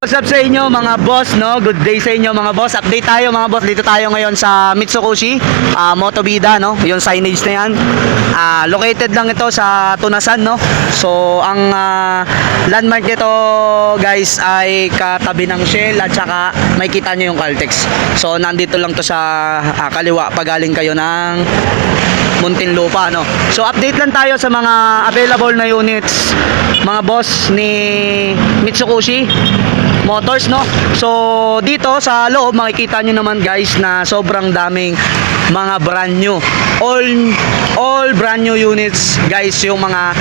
What's up sa inyo mga boss, no? Good day sa inyo mga boss. Update tayo mga boss. Dito tayo ngayon sa Mitsukoshi Motobida, no? Yung signage na yan. Located lang ito sa Tunasan, no? So, ang landmark nito, guys, ay katabi ng Shell at saka may kita nyo yung Caltex. So, nandito lang to sa kaliwa pagaling kayo ng Muntinlupa, no? So, update lang tayo sa mga available na units mga boss ni Mitsukoshi Motors, no? So dito sa loob makikita nyo naman guys na sobrang daming mga brand new, all brand new units guys yung mga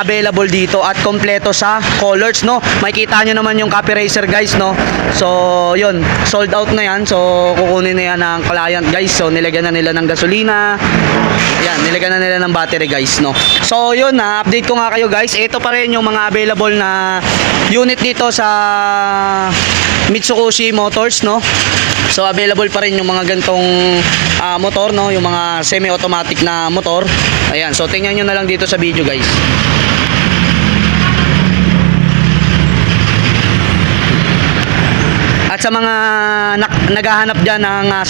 available dito at kompleto sa colors, no? Makikita nyo naman yung copy racer guys, no? So yun, sold out na yan. So kukunin na yan ng client guys. So nilagyan na nila ng gasolina, yan, nilagyan na nila ng battery guys, no? So yun, update ko nga kayo guys. Ito pa rin yung mga available na unit dito sa Mitsukoshi Motors, no? So available pa rin yung mga gantong motor, no? Yung mga semi-automatic na motor. Ayan, so tingnan nyo na lang dito sa video guys. At sa mga naghahanap dyan ng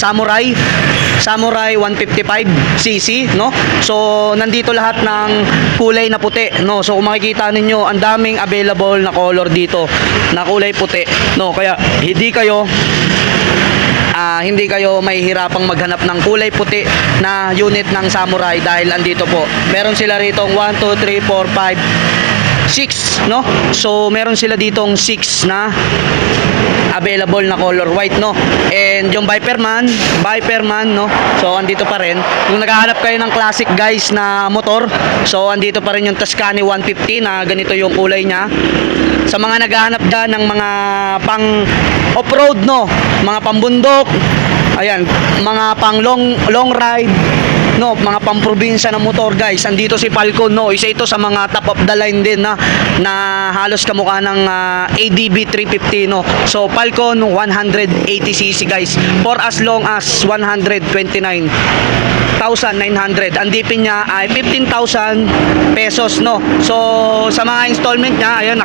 Samurai 155cc, no? So nandito lahat ng kulay na puti, no? So kung makikita ninyo, ang daming available na color dito na kulay puti, no? Kaya hindi kayo mahihirapang maghanap ng kulay puti na unit ng Samurai dahil andito po. Meron sila rito 1, 2, 3, 4, 5, 6, no? So meron sila ditong 6 na available na color white, no? And yung Viperman, no? So andito pa rin. Kung naghahanap kayo ng classic guys na motor, so andito pa rin yung Tuscany 150 na ganito yung kulay niya. Sa mga naghahanap dyan ng mga pang off-road, no? Mga pambundok, ayan, mga pang long ride, no, mga pamprobinsya na motor guys. Andito si Falcon, no, isa ito sa mga top of the line din na halos kamukha ng ADB 350, no. So Falcon 180cc guys, for as long as 129,900. Ang dipin niya ay 15,000 pesos, no. So sa mga installment niya, ayan,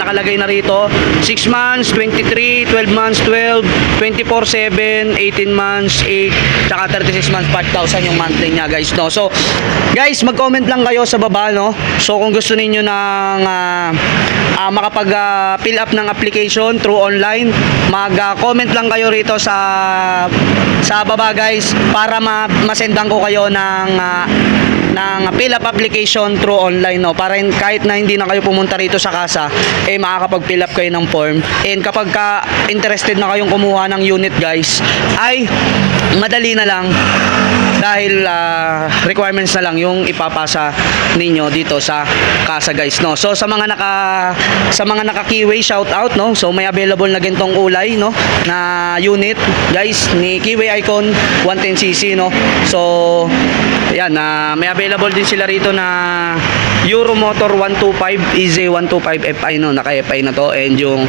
nakalagay na rito 6 months, 23, 12 months, 12, 24/7, 18 months, 8, saka 36 months, 5,000 yung monthly niya guys, no. So guys, mag-comment lang kayo sa baba, no. So kung gusto niyo ng makapag fill up ng application through online, mag-comment lang kayo rito sa baba guys, para masendan ko kayo ng fill up application through online, no, para kahit na hindi na kayo pumunta rito sa kasa, makakapag-fill up kayo ng form. And kapag interested na kayong kumuha ng unit guys, ay madali na lang dahil requirements na lang yung ipapasa ninyo dito sa kasa guys, no. So sa mga naka-keyway, shout out, no. So may available na gintong kulay, no, na unit guys ni Keyway Icon 110cc, no. So yan, may available din sila rito na Euromotor 125 EZ 125 FI, no, naka FI na to. And yung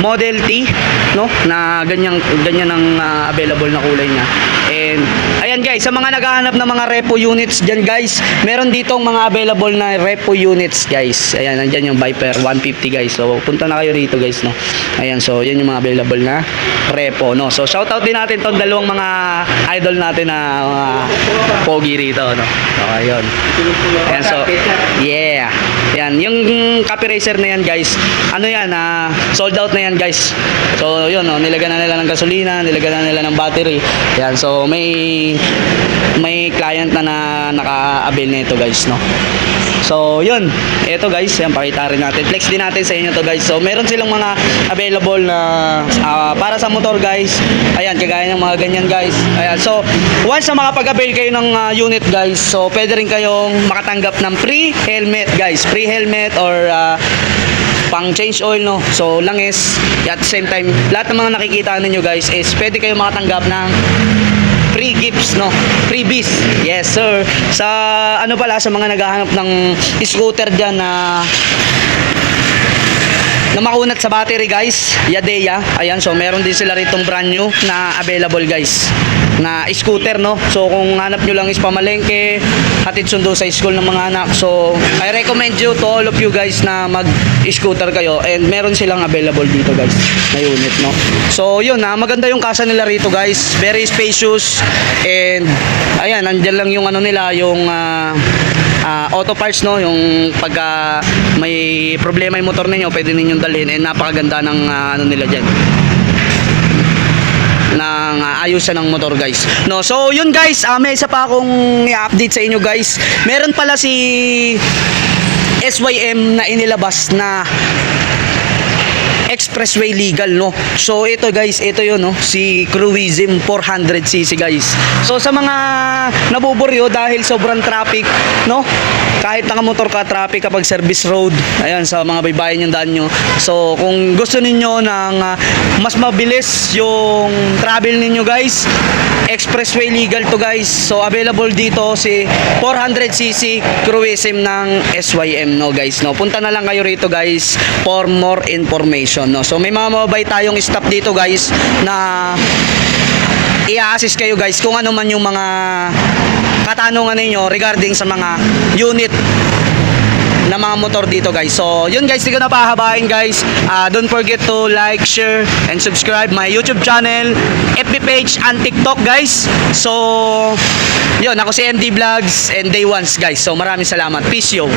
Model T, no, na ganyan ang available na kulay niya. And ayan guys, sa mga naghahanap ng mga repo units diyan guys, meron ditong mga available na repo units guys. Ayan, nandiyan yung Viper 150 guys. So punta na kayo rito guys, no. Ayan, so yan yung mga available na repo, no. So shout out din natin tong dalawang mga idol natin na mga pogi rito, no. So ayun. Ayan, so yeah. Yan, yung copy racer na yan guys, ano yan, sold out na yan guys. So yun, no, nilagyan na nila ng gasolina, nilagyan na nila ng battery. Yan, so may client na naka-avail na ito guys, no. So yun, ito guys, yan, pakita rin natin, flex din natin sa inyo to guys. So meron silang mga available na para sa motor guys. Ayan, kagaya ng mga ganyan guys. Ayan, so once na makapag-avail kayo ng unit guys, so pwede rin kayong makatanggap ng free helmet guys, free helmet or pang change oil, no. So langis, at the same time, lahat ng mga nakikita ninyo guys is pwede kayo makatanggap ng free gifts, no, freebies. Yes sir. Sa ano pala, sa mga naghahanap ng scooter diyan na makunat sa battery guys, Yadea. Ayan, so meron din sila ritong brand new na available guys. na scooter, no? So kung hanap nyo lang is pamalengke, hatid sundo sa school ng mga anak. So I recommend you to all of you guys na mag-scooter kayo, and meron silang available dito guys na unit, no? So yun, maganda yung casa nila rito guys, very spacious, and ayan, andyan lang yung ano nila, yung auto parts, no? Yung pagka may problema yung motor ninyo, pwede ninyong dalhin, and napakaganda ng ano nila dyan, ng ayusan ng motor guys, no? So yun guys, may isa pa akong i-update sa inyo guys. Meron pala si SYM na inilabas na expressway legal, no? So ito guys, ito yun, no? Si Cruism 400cc guys. So sa mga nabuburyo dahil sobrang traffic, no? Kahit nakamotor ka, traffic kapag service road, ayan, sa mga baybayin yung daan nyo. So kung gusto ninyo ng mas mabilis yung travel ninyo guys, expressway legal to guys. So available dito si 400cc Cruism ng SYM, no guys, no? Punta na lang kayo rito guys for more information, no? So may mga mababay tayong staff dito guys na i-assist kayo guys kung ano man yung mga katanungan ninyo regarding sa mga unit na mga motor dito guys. So yun guys, di ko na pahabain guys. Don't forget to like, share, and subscribe my YouTube channel, FB page, and TikTok guys. So yun, ako si MD Vlogs and Day Ones guys. So maraming salamat. Peace yo.